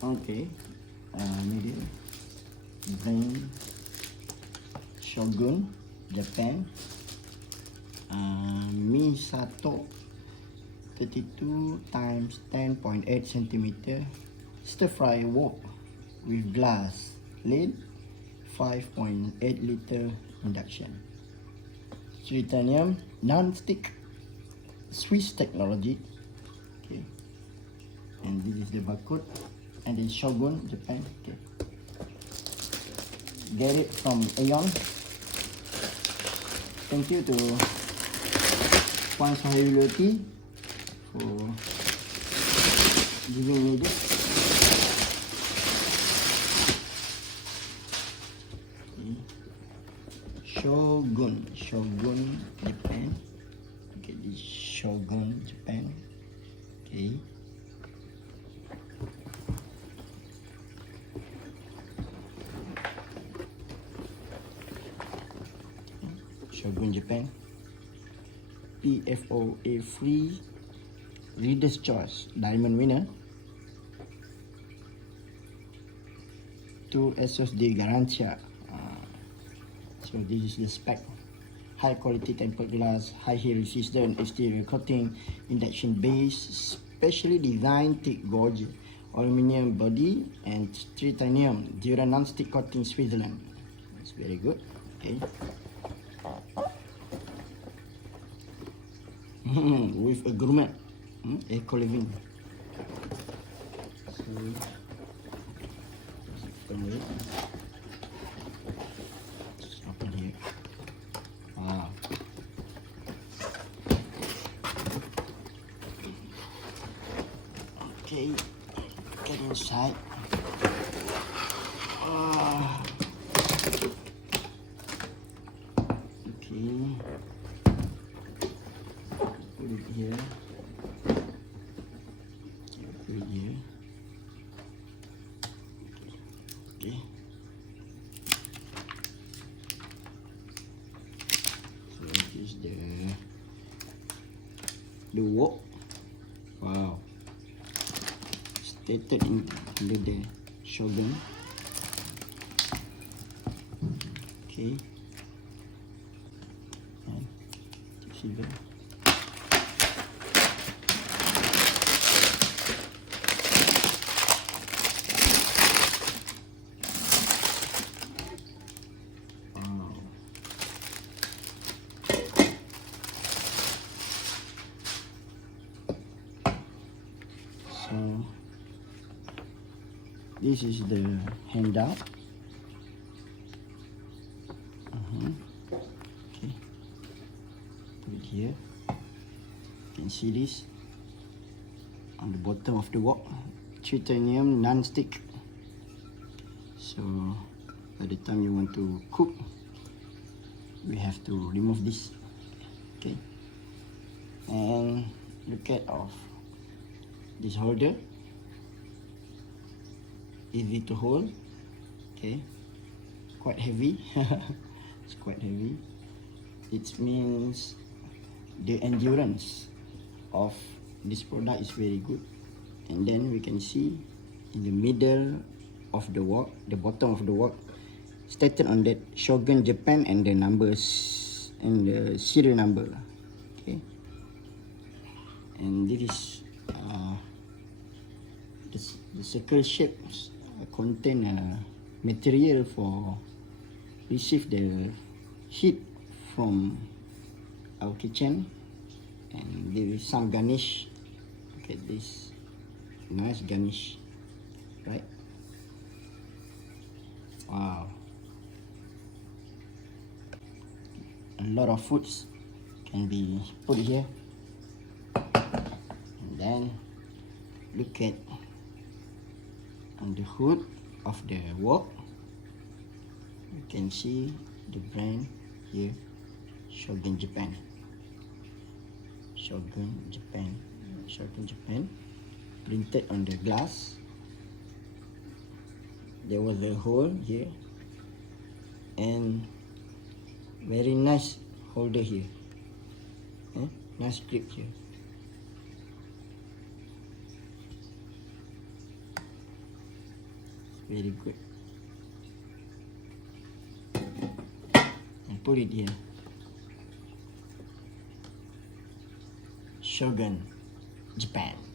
Okay, maybe brand Shogun Japan, Misato 32 times 10.8 centimeter, stir fry wok with glass lid, 5.8 liter induction. Tritanium non-stick, Swiss technology. Okay, and this is the barcode, and then Shogun Japan. Okay, get it from Aeon. Thank you to Puan Sahayuloti for giving me this. Shogun Japan. Okay, this Shogun Japan. Okay. Shogun Japan. PFOA free, Reader's Choice Diamond winner. 2 SSD Garantia. So this is the spec. High quality tempered glass, high heat resistant exterior coating, induction base, specially designed thick gauge, aluminium body and tritanium Dura non-stick coating Switzerland. It's very good. Okay. With a Gourmet eco living. So open here. Wow. Okay, get inside. Okay, put it here. Put it here. Okay. So this is the wok. Wow. Stated in the Shogun. Okay. And see there. So this is the handout. Okay, put it here. You can see this on the bottom of the wok. Tritanium non-stick. So by the time you want to cook, we have to remove this. Okay, and look at this holder. Easy to hold. Okay, quite heavy. It's quite heavy. It means the endurance of this product is very good. And then we can see in the middle of the wok, the bottom of the wok, stated on that Shogun Japan and the numbers and the serial number. Okay, and this is the circle shapes contain material for receive the heat from our kitchen, and there is some garnish. Look at this nice garnish, right? Wow, a lot of foods can be put here. And then look at on the hood of the wok, you can see the brand here, Shogun Japan. Shogun Japan. Shogun Japan printed on the glass. There was a hole here and very nice holder here. Nice grip here. Very good. And put it here. Shogun Japan.